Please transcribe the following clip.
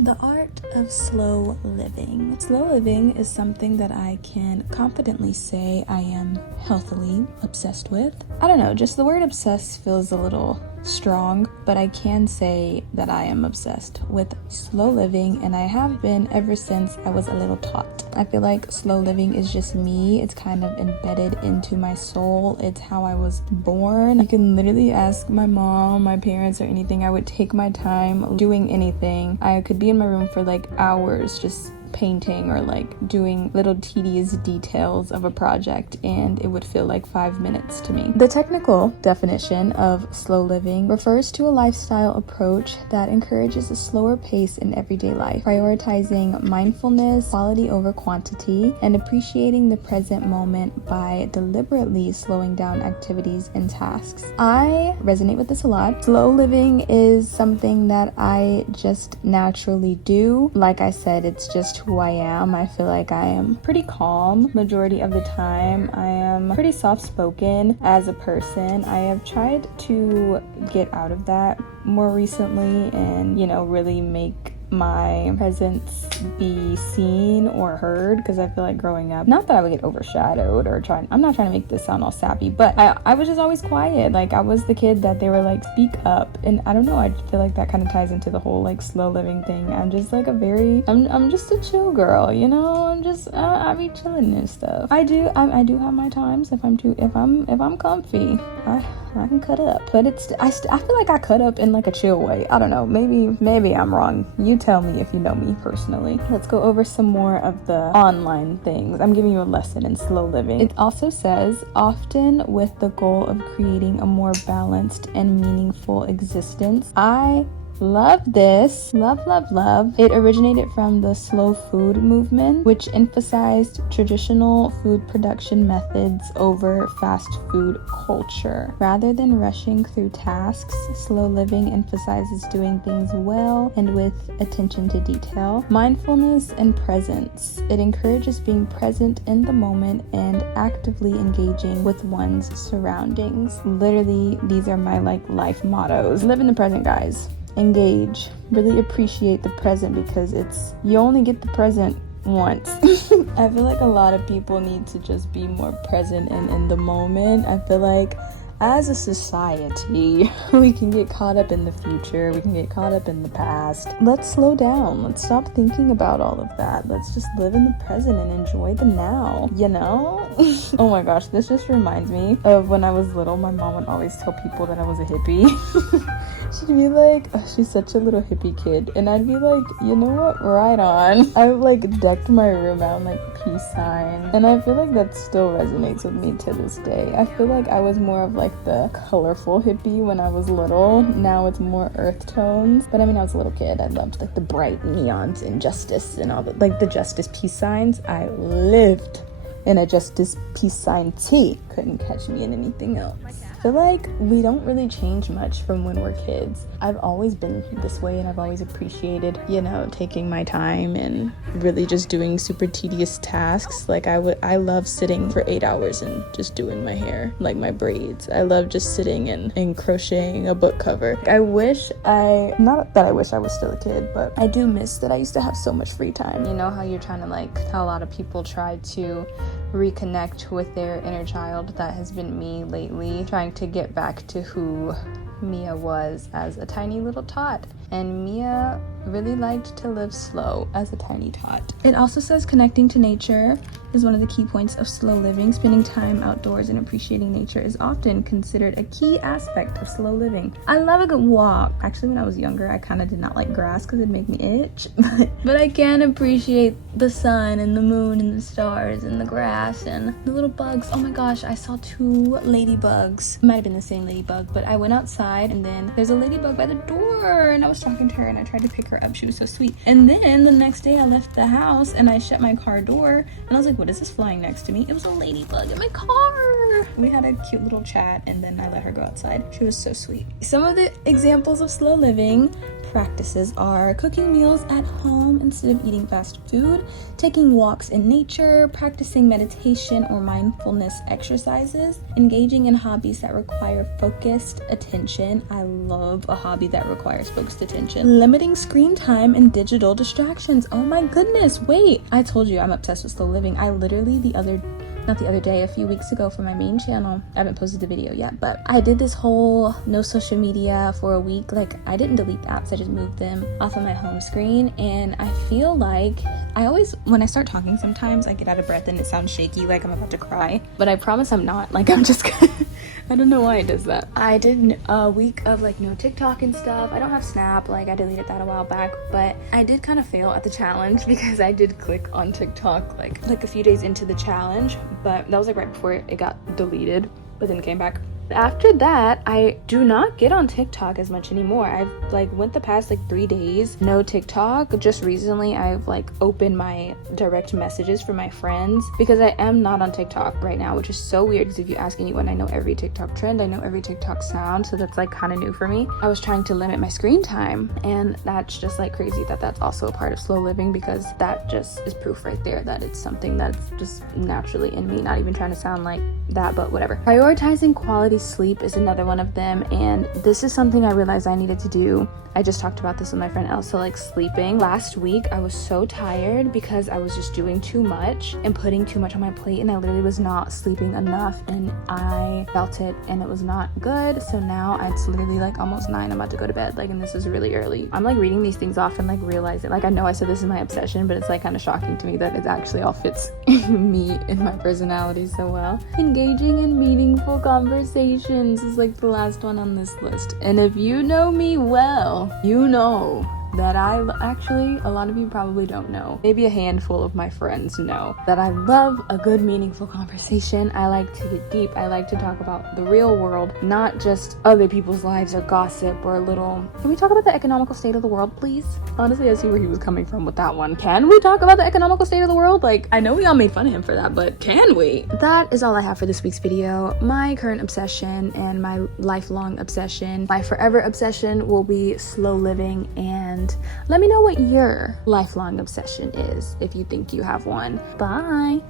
The art of slow living. Slow living is something that I can confidently say I am healthily obsessed with. I don't know, just the word obsessed feels a little strong, but I can say that I am obsessed with slow living, and I have been ever since I was a little tot. I feel like slow living is just me. It's kind of embedded into my soul. It's how I was born. You can literally ask my mom, my parents, or anything. I would take my time doing anything. I could be in my room for like hours just painting or like doing little tedious details of a project, and it would feel like 5 minutes to me. The technical definition of slow living refers to a lifestyle approach that encourages a slower pace in everyday life, prioritizing mindfulness, quality over quantity, and appreciating the present moment by deliberately slowing down activities and tasks. I resonate with this a lot. Slow living is something that I just naturally do. Like I said, it's just who I am. I feel like I am pretty calm majority of the time. I am pretty soft-spoken as a person. I have tried to get out of that more recently and, really make my presence be seen or heard, because I feel like growing up, not that I would get overshadowed or I'm not trying to make this sound all sappy, but I was just always quiet. Like, I was the kid that they were like, speak up. And I don't know, I feel like that kind of ties into the whole like slow living thing. I'm just like I'm just a chill girl, I be chilling and stuff. I do have my times if I'm comfy. I can cut up, but I feel like I cut up in like a chill way. I don't know, maybe I'm wrong. You tell me if you know me personally. Let's go over some more of the online things. I'm giving you a lesson in slow living. It also says, often with the goal of creating a more balanced and meaningful existence. I love this. Love. It originated from the slow food movement, which emphasized traditional food production methods over fast food culture. Rather than rushing through tasks, slow living emphasizes doing things well and with attention to detail. Mindfulness and presence. It encourages being present in the moment and actively engaging with one's surroundings. Literally, these are my life mottos. Live in the present, guys. Engage. Really appreciate the present, because you only get the present once. I feel like a lot of people need to just be more present and in the moment. I feel like as a society, we can get caught up in the future, we can get caught up in the past. Let's slow down. Let's stop thinking about all of that. Let's just live in the present and enjoy the now, Oh my gosh, this just reminds me of when I was little. My mom would always tell people that I was a hippie. She'd be like, oh, she's such a little hippie kid. And I'd be like, you know what? Right on. I decked my room out in peace signs. And I feel like that still resonates with me to this day. I feel like I was more of the colorful hippie when I was little. Now it's more earth tones. But I was a little kid. I loved the bright neons and justice and all the justice peace signs. I lived in a justice peace sign tee. Couldn't catch me in anything else. I feel like we don't really change much from when we're kids. I've always been this way, and I've always appreciated, taking my time and really just doing super tedious tasks. I love sitting for 8 hours and just doing my hair, my braids. I love just sitting and crocheting a book cover. Not that I wish I was still a kid, but I do miss that I used to have so much free time. You know how you're trying to how a lot of people try to reconnect with their inner child? That has been me lately, trying to get back to who Mia was as a tiny little tot. And Mia really liked to live slow as a tiny tot. It also says connecting to nature is one of the key points of slow living. Spending time outdoors and appreciating nature is often considered a key aspect of slow living. I love a good walk. Actually, when I was younger, I kind of did not like grass because it'd make me itch. But I can appreciate the sun and the moon and the stars and the grass and the little bugs. Oh my gosh, I saw 2 ladybugs. It might have been the same ladybug, but I went outside and then there's a ladybug by the door, and I was talking to her and I tried to pick her up. She was so sweet. And then the next day I left the house and I shut my car door and I was like, what is this flying next to me? It was a ladybug in my car. We had a cute little chat and then I let her go outside. She was so sweet. Some of the examples of slow living practices are cooking meals at home instead of eating fast food, taking walks in nature, practicing meditation or mindfulness exercises, engaging in hobbies that require focused attention. I love a hobby that requires focused attention. Limiting screen screen time and digital distractions. Oh my goodness, wait. I told you I'm obsessed with slow living. I literally a few weeks ago for my main channel, I haven't posted the video yet, but I did this whole no social media for a week. Like, I didn't delete the apps, I just moved them off of my home screen. And I feel like when I start talking, sometimes I get out of breath and it sounds shaky, like I'm about to cry, but I promise I'm not. Like, I'm just I don't know why it does that. I did a week of like no TikTok and stuff. I don't have Snap, like I deleted that a while back, but I did kind of fail at the challenge because I did click on TikTok like a few days into the challenge, but that was like right before it got deleted, but then it came back. After that, I do not get on TikTok as much anymore. I've like went the past like 3 days, no TikTok. Just recently, I've like opened my direct messages for my friends because I am not on TikTok right now, which is so weird because if you ask anyone, I know every TikTok trend, I know every TikTok sound, so that's like kind of new for me. I was trying to limit my screen time, and that's just like crazy that that's also a part of slow living, because that just is proof right there that it's something that's just naturally in me. Not even trying to sound like that, but whatever. Prioritizing quality sleep is another one of them, and this is something I realized I needed to do. I just talked about this with my friend Elsa, like sleeping. Last week I was so tired because I was just doing too much and putting too much on my plate, and I literally was not sleeping enough, and I felt it and it was not good. So now it's literally like almost 9, I'm about to go to bed, like, and this is really early. I'm like reading these things off and like realizing, like, I know I said this is my obsession, but it's like kind of shocking to me that it actually all fits me and my personality so well. Engaging in meaningful conversations is like the last one on this list, and if you know me well, you know that a lot of you probably don't know, maybe a handful of my friends know, that I love a good meaningful conversation. I like to get deep. I like to talk about the real world, not just other people's lives or gossip or can we talk about the economical state of the world, please? Honestly, I see where he was coming from with that one. Can we talk about the economical state of the world? Like, I know we all made fun of him for that, but can we? That is all I have for this week's video. My current obsession and my lifelong obsession, my forever obsession, will be slow living. And let me know what your lifelong obsession is if you think you have one. Bye.